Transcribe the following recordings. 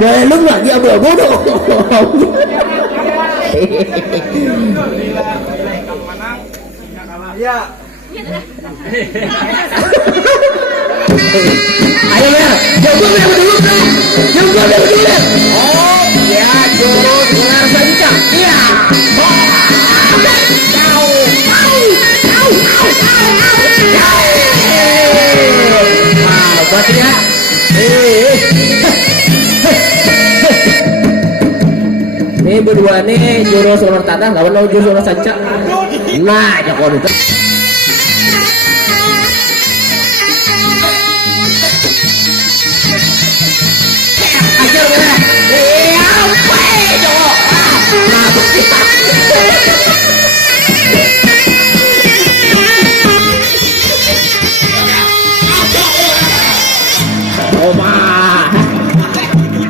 Belum lagi abu-abu dong. Ya. Ayo ya, jago ya dulu kan. Jago ya dulu. Oh, ya jurus ular sanca. Iya. Wow, buat dia. Ini berdua nih jurus ular tanah lawan jurus ular sanca. Nah, jago itu.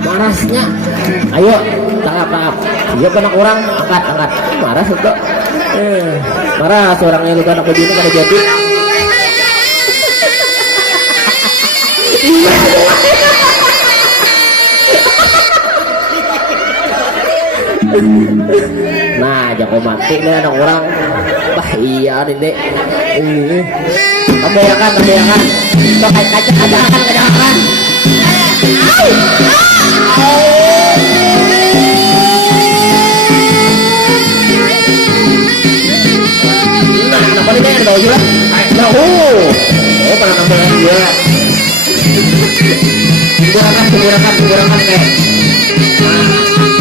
Marasnya, ayo tangkap. Iya kena orang angkat. Marah sudah. Marah seorangnya lu kena begini kada jadi. Iya. Nah, jago mati nih anak orang. Bah iya nih dek. Kebanyakan. Kok kaca kebanyakan. Nah, apa nih yang tahu juga? Oh, pernah nambah juga. Kurangkan kayak.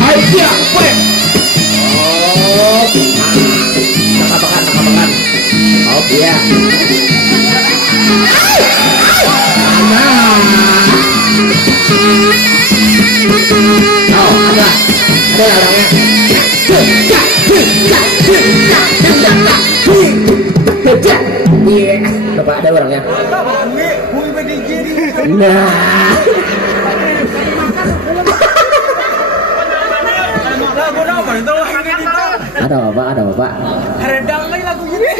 Ayo, weh. Oh, tangkapan. Oh iya. Oh, ada orangnya. Iya, coba ada orangnya. Nah. Ada bapak. Redang lagi lagu ini.